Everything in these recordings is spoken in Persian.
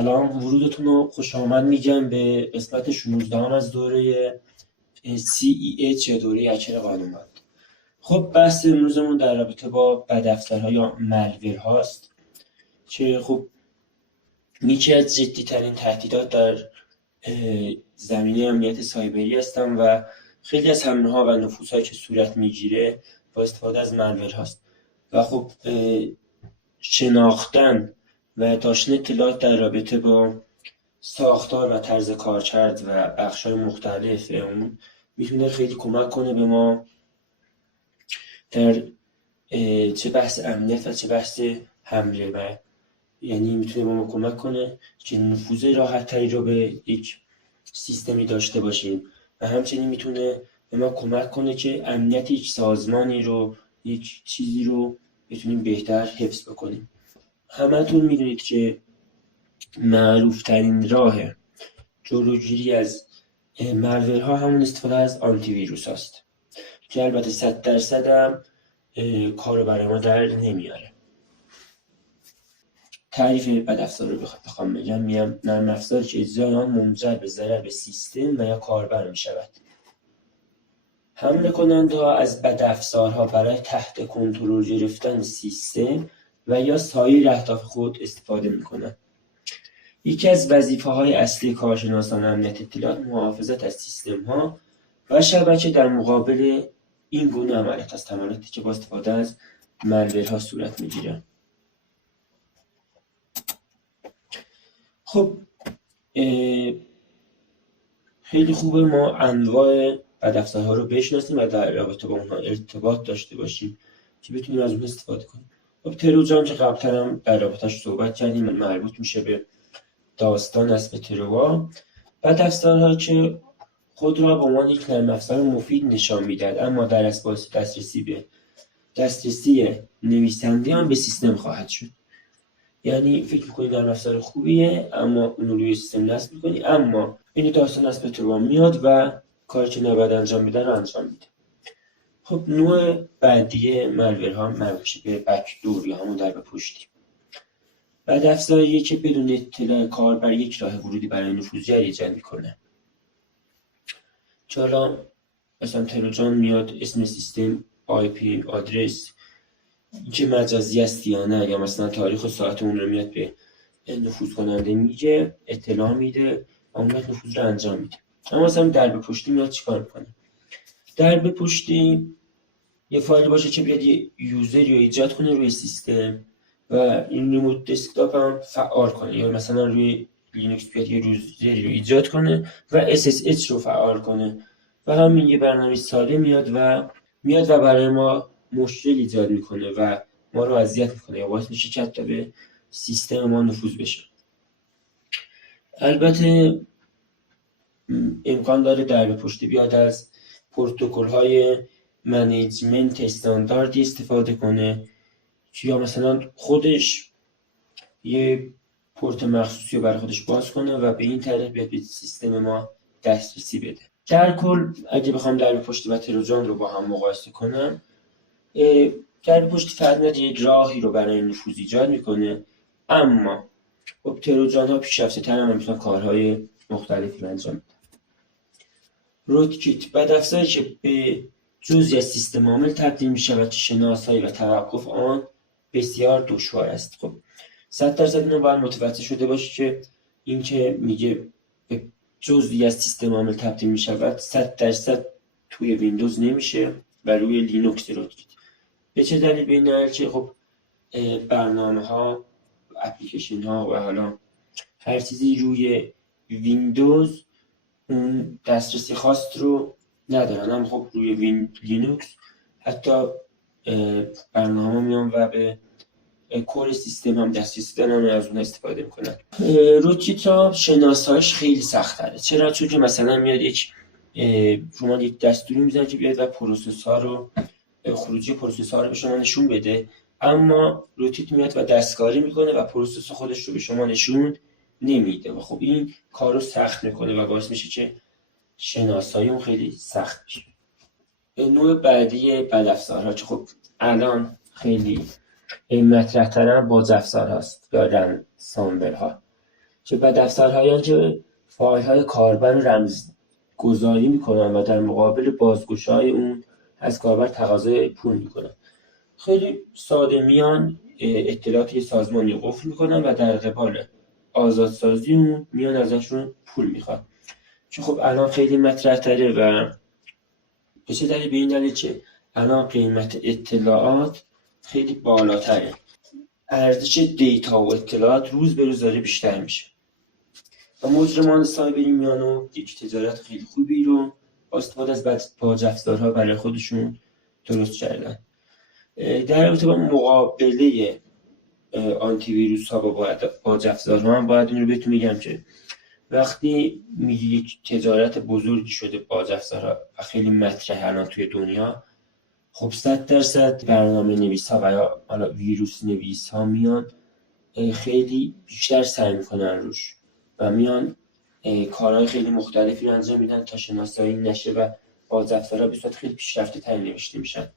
سلام، ورودتون رو خوش آمد میگم به قسمت 16 از دوره CEH یا دوره هکر قانونمند. خب بحث امروزمون در رابطه با بدافزارها یا مالور هاست که خب یکی از جدی‌ترین تهدیدات در زمینه امنیت سایبری هستن و خیلی از حمله‌ها و نفوذهایی که صورت میگیره با استفاده از مالور هاست و خب شناختن و داشتن اطلاعات در رابطه با ساختار و طرز کارکرد و بخش‌های مختلف اون میتونه خیلی کمک کنه به ما در چه بحث امنیت و چه بحث حمله و یعنی میتونه به ما کمک کنه که نفوذ راحت‌تری رو به یک سیستمی داشته باشیم و همچنین میتونه به ما کمک کنه که امنیت یک سازمانی رو یک چیزی رو بتونیم بهتر حفظ بکنیم. همتون میدونید که معروفترین راه جلوگیری از مالورها همون استفاده از آنتی ویروس هست که البته 100% هم کارو برای ما در نمیاره. تعریف بدافزار رو بخوام بگم نرم افزاری که اجرای آن منجر به ضرر به سیستم و یا کاربر می شود. حمله کننده‌ها از بدافزارها برای تحت کنترل گرفتن سیستم و یا سایر اهداف خود استفاده می کنند. یکی از وظیفه‌های اصلی کارشناسان امنیت اطلاعات محافظت از سیستم‌ها و شبکه در مقابل این گونه عملیات است، عملیاتی که با استفاده از مالورها صورت می‌گیرند. خب خیلی خوبه ما انواع بدافزارها رو بشناسیم و در رابطه با اونها ارتباط داشته باشیم که بتونیم از اون استفاده کنیم. خب تروجان که قبلا هم در رابطه‌اش صحبت کردیم، مربوط میشه به داستان اسب تروا. بدافزارها که خود را به عنوان یک نرم افزار مفید نشان میدهد اما در اساس دسترسی نویسنده هم به سیستم خواهد شد. یعنی فکر می‌کنی نرم افزار خوبیه اما اون رو روی سیستم نصب می‌کنی، اما این داستان اسب تروا میاد و کاری که نباید انجام میده رو انجام میده. خب نوع بعدی مالورها مربوط میشه به بک‌دور یا همون در به پشتی. بدافزاریه که بدون اطلاع کاربر یک راه ورودی برای نفوذگر ایجاد میکنه. که حالا مثلا تروجان میاد اسم سیستم، IP آدرس که مجازی است یا نه، یا مثلا تاریخ و ساعت اون رو میاد به نفوذ کننده میگه، اطلاع میده و اون نفوذ رو انجام میده. اما مثلا درب پشتی میاد چیکار میکنه؟ درب پشتی یه فایل باشه که بیاد یه یوزری رو ایجاد کنه روی سیستم و این ریموت دسکتاپ هم فعال کنه، یا مثلا روی لینوکس بیاد یه یوزری رو ایجاد کنه و SSH رو فعال کنه و همین یه برنامه ساده میاد و برای ما مشکل ایجاد میکنه و ما رو اذیت میکنه یا باعث میشه که حتی به سیستم ما نفوذ بشه. البته امکان داره درب پشتی بیاد از پروتکل‌های منیجمنت استانداردی استفاده کنه یا مثلا خودش یه پورت مخصوصی رو برای خودش باز کنه و به این طریق بیاد به سیستم ما دسترسی بده. در کل اگه بخوام درب پشتی و تروجان رو با هم مقایسه کنم، درب پشتی فقط یک راهی رو برای نفوذ ایجاد میکنه، اما خب تروجان ها پیشرفته تر هم میتونن کارهای مختلفی انجام بدن. روتکیت بدافزاری که به جزئی از سیستم عامل تبدیل میشود که شناسایی و توقف آن بسیار دشوار است. خب 100% اینو باید متوجه شده باشی که این که میگه به جزئی از سیستم عامل تبدیل میشود 100% توی ویندوز نمیشه و روی لینوکس روتکیت. به چه دلیل؟ به این دلیل که خب برنامه ها، اپلیکیشن ها و حالا هر چیزی روی ویندوز اون دسترسی خاص رو ندارن، اما خب روی لینوکس حتی برنامه میان و به کور سیستم هم دسترسی دارن و از اون استفاده میکنن. روتکیت ها شناساییش خیلی سخت تره. چرا؟ چون که مثلا میاد یک دستوری میزنه که بیاد و پروسسور رو خروجی پروسسور رو به شما نشون بده، اما روتکیت میاد و دستکاری میکنه و پروسس خودش رو به شما نشون نمیده و خب این کار رو سخت میکنه و باعث میشه که شناسایی اون خیلی سخت میشه. نوع بعدی بدافزارها که خب الان خیلی مطرح ترن بازافزار هست یا رنسامور ها. چه بدافزارهایی که فایل‌های کاربر رو رمزگذاری میکنن و در مقابل بازگشایی اون از کاربر تقاضای پول میکنن. خیلی ساده میان اطلاعات یه سازمانی قفل میکنن و در قبال آزادسازی اون میان ازشون پول میخواد. چون خب الان خیلی مطرح تره و به چه دلیل؟ به این دلیل که الان قیمت اطلاعات خیلی بالاتره، ارزش دیتا و اطلاعات روز به روز داره بیشتر میشه و مجرمان سایبری میان و یک تجارت خیلی خوبی رو با استفاده از باج‌افزارها برای خودشون درست کردن. در رابطه با مقابله آنتی ویروس ها با باج‌افزارها هم باید این رو بهتون میگم که وقتی میگی یک تجارت بزرگی شده باج‌افزارها و خیلی مطرحه الان توی دنیا، خب 100% برنامه نویس ها و یا حالا ویروس نویس ها میان خیلی بیشتر سعی میکنن روش و میان کارهای خیلی مختلفی رو انجام میدن تا شناسایی نشه و باج‌افزارها به صورت خیلی پیشرفته تر نوشته میشن.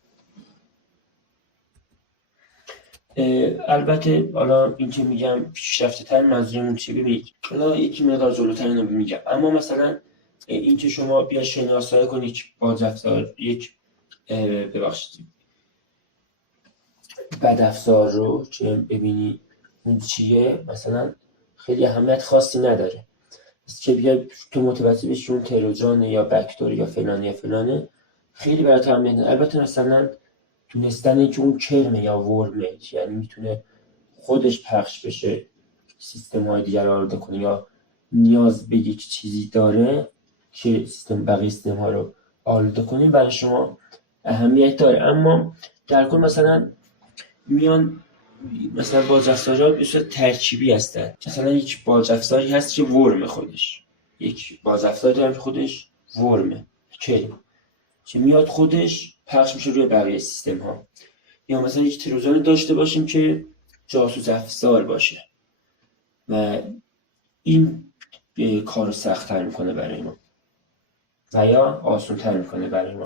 البته حالا این که میگم پیشرفته تر منظورمون چی؟ ببینید حالا یکی مقدار جلوتر اینو میگم، اما مثلا این که شما بیا شناسایی کنید باج‌افزار یک بدافزار رو که ببینی اون چیه، مثلا خیلی اهمیت خاصی نداره. که بیا تو متوجه بشی اون تروجانه یا بکتری یا فلانه یا فلانه، خیلی برات اهمیت نداره. البته مثلا دونستن که اون کرمه یا ورمه، یعنی میتونه خودش پخش بشه، سیستم های دیگر رو آلوده کنه یا نیاز به یک چیزی داره که بقیه سیستم ها رو آلوده کنه، برای شما اهمیت داره. اما در کل مثلا میان مثلا باج‌افزارها به صورت ترکیبی هستن. مثلا یک باج‌افزاری هست که ورم خودش، یک باج‌افزاری دارم که خودش ورمه که میاد خودش پخش میشه روی بقیه سیستم ها. یا مثلا یک تروجان داشته باشیم که جاسوس افزار باشه و این کارو سخت‌تر میکنه برای ما و یا آسان‌تر میکنه برای ما.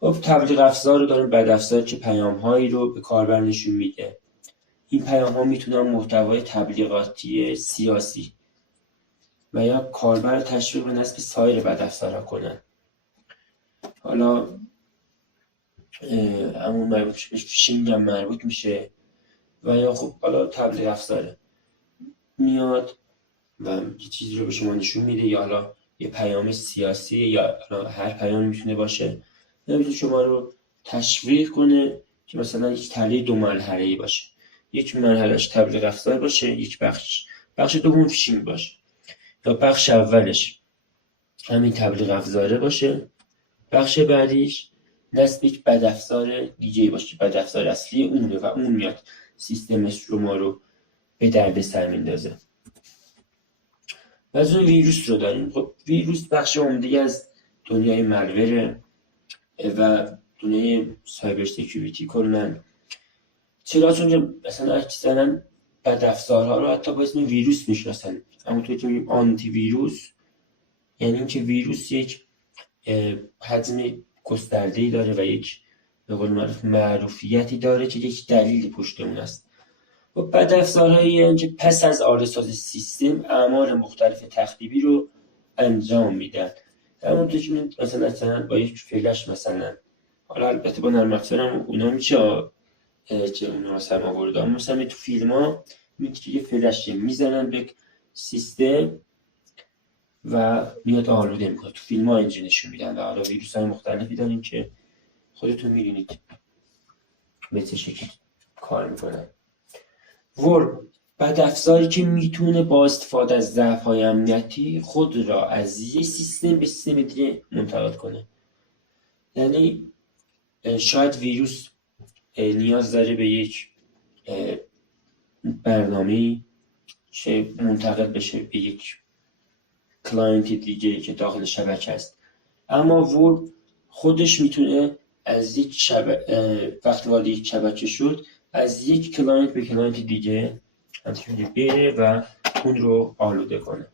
خب تبلیغ افزار رو داریم، بدافزار که پیام‌هایی رو به کاربر نشون میده. این پیام‌ها میتونن محتوای تبلیغاتی، سیاسی و یا کاربر تشویق به نسب سایر بدافزارها کنن. حالا همون مربوط میشه به فیشینگ هم مربوط میشه و یا خب حالا تبلیغ افزاره میاد و یه چیزی رو به شما نشون میده، یا حالا یه پیام سیاسی یا هر پیام میتونه باشه، میتونه شما رو تشویق کنه که مثلا یک تحلیل 2 مرحله‌ای باشه. یک مرحلهش تبلیغ افزار باشه، یک بخش دوم فیشینگ باشه، یا بخش اولش همین تبلیغ افزاره باشه، بخش بعدیش نصب یک بدافزار دیگه باشه، بدافزار اصلی اونه و اون میاد سیستمش رو ما رو به دردسر میندازه. و از اون ویروس رو داریم. خب ویروس بخش عمده از دنیای مالوره و دنیای سایبر سکیوریتی کلن. چرا؟ چون مثلا اکثرا بدافزارها رو حتی با اسم ویروس میشناسن. همونطور که میگیم آنتی ویروس، یعنی اینکه ویروس یک حجم گسترده‌ای داره و یک به قول معروف معروفیتی داره که یک دلیلی پشت اون است. و بدافزارهایی یعنی که پس از آله‌سازی سیستم اعمال مختلف تخریبی رو انجام میدن. همونطور که مثلا با یک فلش مثلا، حالا البته با نرم افزار هم اونا میشه که اونا مثلا آورده، اما مثلا تو فیلم ها میگه یه فلش میزنن به سیستم و میاد آلوده میکنه. تو فیلم ها اینجا نشون میدن. و حالا ویروس های مختلفی داریم که خودتون میدونید به چه شکل کار میکنن. ورم بدافزاری که میتونه با استفاده از ضعف‌های امنیتی خود را از یک سیستم به سیستم دیگه منتقل کنه. یعنی شاید ویروس نیاز داره به یک برنامه‌ای که منتقل بشه به یک کلاینت دیگه که داخل شبکه است، اما ورم خودش میتونه از یک وقتی وارد یک شبکه شد از یک کلاینت به کلاینت دیگه بره و اون رو آلوده کنه.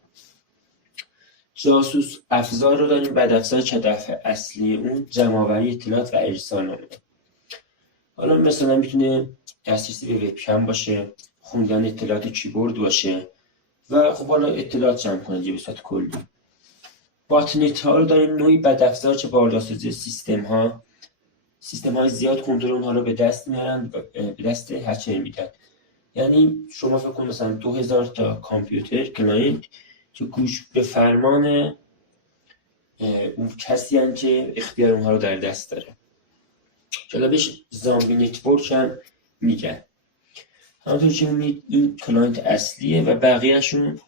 جاسوس افزار رو داریم. بدافزار که هدف اصلی اون جمع‌آوری اطلاعات و ارسال نمونه. حالا مثلا میتونه دسترسی به وبکم باشه، خوندن اطلاعات کیبورد باشه و خب حالا اطلاعات جمع کنید به صورت کلی. باتنت ها رو داریم، نوعی بدافزار که باردارسازی سیستم های زیاد کنترل اونها رو به دست میارن، به دست هکر میدن. یعنی شما فکر کنید مثلا 2000 تا کامپیوتر کلاینت که گوش به فرمان اون کسی هن که اختیار اونها رو در دست داره. حالا بهش زامبی نتورک هم میگن. همونطور که میبینید این کلاینت اصلیه و بقیهشون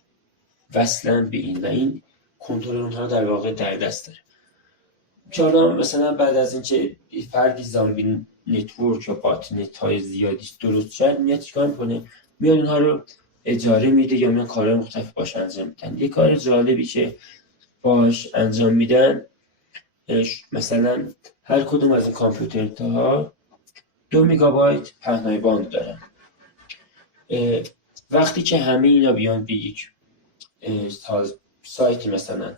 وصلن به این و این کنترل اونها رو در واقع در دست داره. که حالا مثلا بعد از اینکه فردی زامبی نتورک یا باتنت های زیادی درست شد، میاد چیکار میکنه؟ میاد اونها رو اجاره میده یا میاد کارهای مختلف باش انجام میدن. یه کار جالبی که باش انجام میدن، مثلا هر کدوم از این کامپیوترها 2 مگابایت پهنای باند دارن. وقتی که همه اینا بیان به یک سایتی مثلا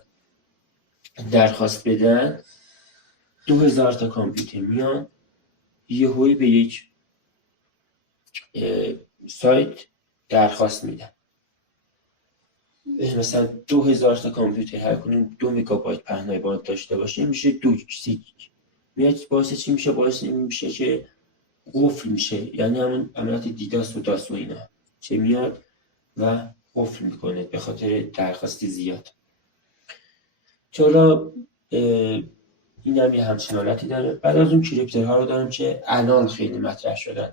درخواست بدن، 2000 تا کامپیوتر میان یهویی به یک سایت درخواست میدن. مثلا 2000 تا کامپیوتر هر کدوم 2 مگابایت پهنای باند داشته باشه، میشه 2 گیگ. میاد باعث چی میشه؟ باعث این میشه که قفل میشه، یعنی همون عملیات دیداس و داس و اینا چه میاد و قفل میکنه به خاطر درخواست زیاد. حالا این هم یه همچین حالتی داره. بعد از اون کریپتورها رو داریم که الان خیلی مطرح شدن.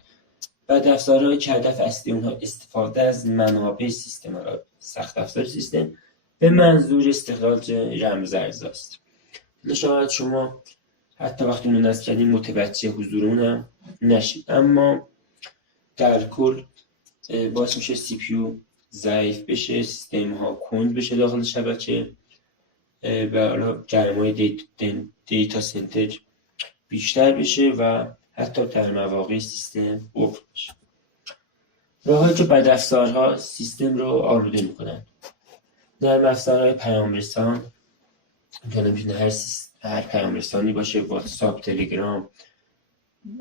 بدافزارهایی که هدف اصلی اونها استفاده از منابع سیستم، را سخت افزار سیستم به منظور استخراج رمزارزاست. شاید شما حتی وقتی اونو نصب کردین متوجه حضور اونم نشید، اما در کل باعث میشه سی پیو ضعیف بشه، سیستم ها کند بشه داخل شبکه و حالا جریمه‌های دیتا سنتر بیشتر بشه و حتی در مواقع سیستم افت بشه. راهایی که بدافزارها سیستم رو آلوده میکنن: نرم افزارهای پیام رسان، که میتونه هر پیام رسانی باشه، واتساپ، تلگرام،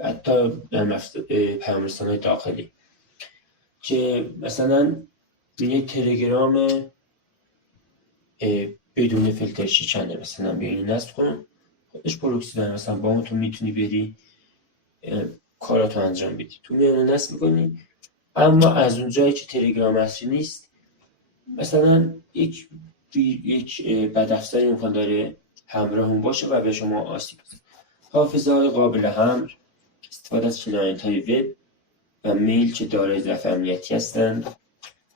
حتی پیام رسانهای داخلی که مثلا یه تلگرام بدون فیلتر شکنه مثلا بیایی نصب کن، خودش پروکسی داره، مثلا با اون تو میتونی بری کاراتو انجام بدی، تو میانو نصب میکنی، اما از اون جایی که تلگرام اصلی نیست مثلا یک بدافزاری امکان داره همراهون باشه و به شما آسیب بزنه. حافظه های قابل حمل، استفاده از کلاینت های وب و میل که دارای ضعف امنیتی هستند.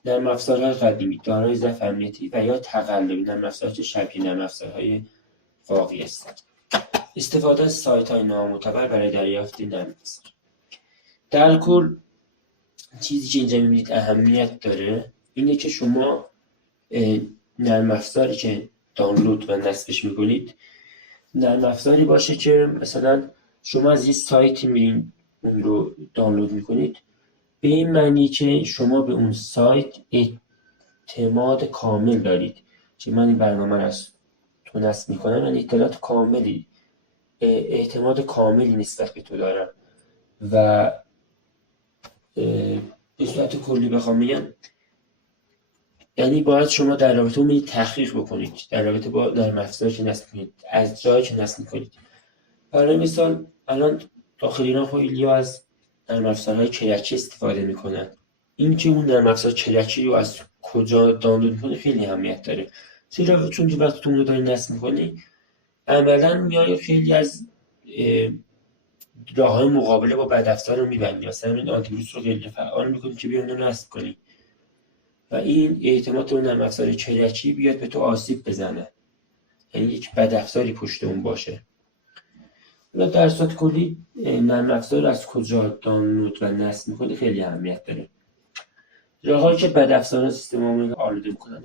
نرم افزارهای قدیمی دارای ضعف امنیتی و یا تقلبی نرم افزارها که شبیه نرم افزارهای واقعی هستند. استفاده از سایت های نامعتبر برای دریافت نرم افزار. در کل چیزی که اینجا میبینید اهمیت داره اینه که شما نرم افزاری که دانلود و نصبش میکنید نرم افزاری باشه که مثلا شما از یه سایتی میرین اون رو دانلود میکنید، به این معنی که شما به اون سایت اعتماد کامل دارید که من این برنامه رو از تو نصب میکنم، من اطلاعات کاملی، اعتماد کاملی نسبت به تو دارم و به صورت کلی بخوام بگم یعنی باید شما در رابطه اون تحقیق بکنید در رابطه با نرم افزاری که نصب میکنید، از جایی که نصب میکنید. برای مثال الان داخل ایران خیلی از نرم افزارهای کرکی استفاده میکنن. این که اون نرم افزار کرکی رو از کجا دانلود میکنی خیلی اهمیت داره، چون که وقتی تو اون رو داری نصب میکنی عملا میای خیلی از راههای مقابله با بدافزار رو میبندی، مثلا این آنتیویروس رو خیلی فعال میکنی که بیان رو نصب کنی و این احتمال اون نرم افزار کرکی بیاد به تو آسیب بزنه، یعنی یک بدافزاری پشت اون باشه. و در صورت کلی نرم افزار از کجا دانلود و نصب میکنی خیلی اهمیت داره. راهایی که بدافزارها سیستم عامل آلوده میکنن: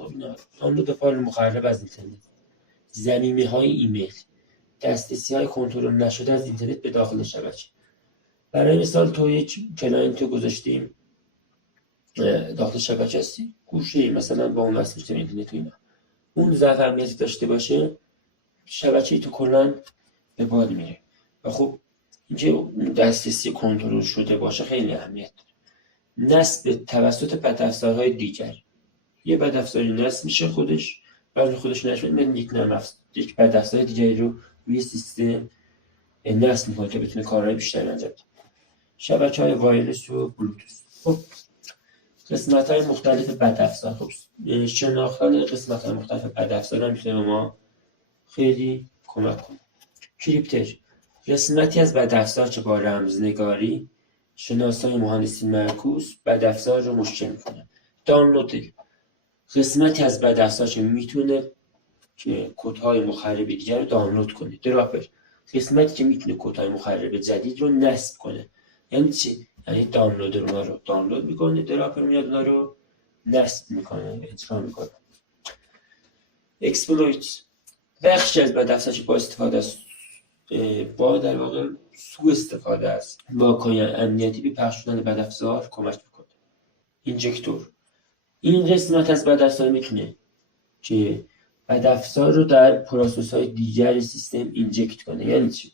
دانلود فایل مخرب از اینترنت، ضمیمه‌های ایمیل، دسترسی‌های کنترل نشده از اینترنت به داخل شبکه. برای مثال تو یک کلاینت رو گذاشتیم داخل شبکه هستی، گوشه‌ای مثلا با اون وصل میشه اینترنت و اینا، اون ضعف امنیتی داشته باشه شبکه تو کلا به باد میره و خب اینکه دسترسی کنترل شده باشه خیلی اهمیت داره. نصب توسط بدافزارهای دیگر، یه بدافزاری نصب میشه خودش، ولی خودش نشد من یک بدافزار دیگری رو روی سیستم نصب میکنه که بتونه کارهای بیشتری انجام بده. شبکه‌های وایرلس و بلوتوث. خب قسمت‌های مختلف بدافزار. خب شناختن قسمت‌های مختلف بدافزار هم میتونه ما خیلی کمک کنه. کریپتر قسمتی از بدافزار که با رمزنگاری شناسای مهندسی معکوس بدافزار رو مشکل میکنه. دانلود قسمتی از بدافزار که میتونه که کدهای مخرب دیگر رو دانلود کنه. دراپر قسمتی که میتونه کدهای مخرب جدید رو نصب کنه. یعنی چی؟ یعنی دانلودر اونا رو دانلود میکنه، دراپر میاد اونا رو نصب میکنه، اجرا میکنه. اکسپلویت بخشی از بدافزار که با استفاده از با در واقع سوء استفاده است واقعی امنیتی به پخش شدن بدافزار کمک میکنه. اینجکتور این قسمت از بدافزار میتونه که بدافزار رو در پروسس های دیگر سیستم اینجکت کنه. یعنی چی؟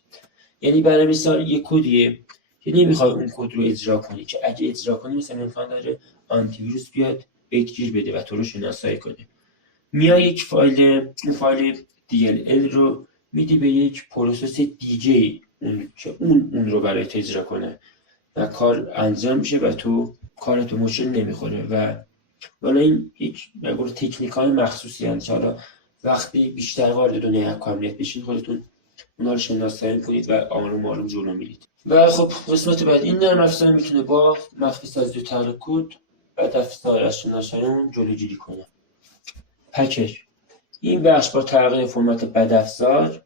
یعنی برای مثال یک کدیه که نمیخوای اون کد رو اجرا کنی، که اگه اجرا کنی مثلا امکان داره آنتی ویروس بیاد بهت گیر بده و تو رو شناسایی کنه. میای یک فایل DLL رو میدی به یک پروسس دیگه که اون رو برای اجرا کنه و کار انجام میشه و تو کارت مشکل نمیخوره. و این یک تکنیک‌های مخصوصی هست که حالا وقتی بیشتر وارد دنیای هک امنیت بشین خودتون اونا رو شناسایی کنید و آروم آروم جلو میرید. و خب قسمت بعد این نرم افزار میتونه با مخفی سازی و تغییر کد بدافزار از شناسایی اون جلوگیری کنه. پکر این بخش با تغییر فرمت بدافزار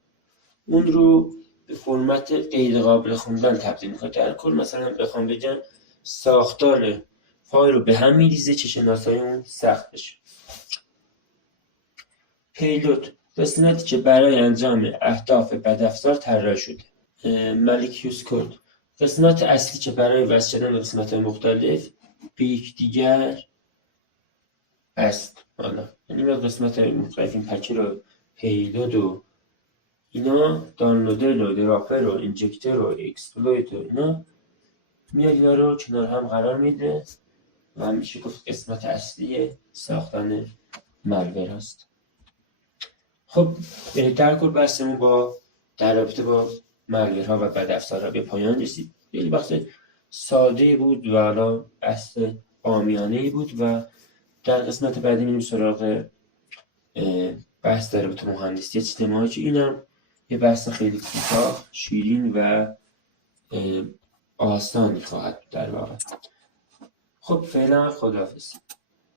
اون رو به فرمت غیر قابل خوندن تبدیل میکنه. در کل مثلا بخوام بگم ساختار فایل رو به هم میریزه که شناسایی اون سخت بشه. پیلوت قسمتی که برای انجام اهداف بدافزار طراحی شده. مالیکیوس کد قسمت اصلی که برای وصل شدن به قسمت‌های مختلف به یکدیگر است. حالا یعنی به قسمت‌های مختلف این پکر و پیلود و اینا دانلودر و دراپر و اینجکتر و اکسپلویت و اینا میاد اینا رو کنار هم قرار میده و میشه گفت قسمت اصلی ساختن مالور هست. خب در کل بحثمون در رابطه با مالورها و بدافزارها به پایان رسید. خیلی بحث ساده بود و حالا بحث عامیانه‌ای بود و در قسمت بعدی میریم سراغ بحث در رابطه مهندسی اجتماعی که اینم یه بحث خیلی کوتاه، شیرین و آسانی خواهد بود در واقع. خب فعلا خداحافظ.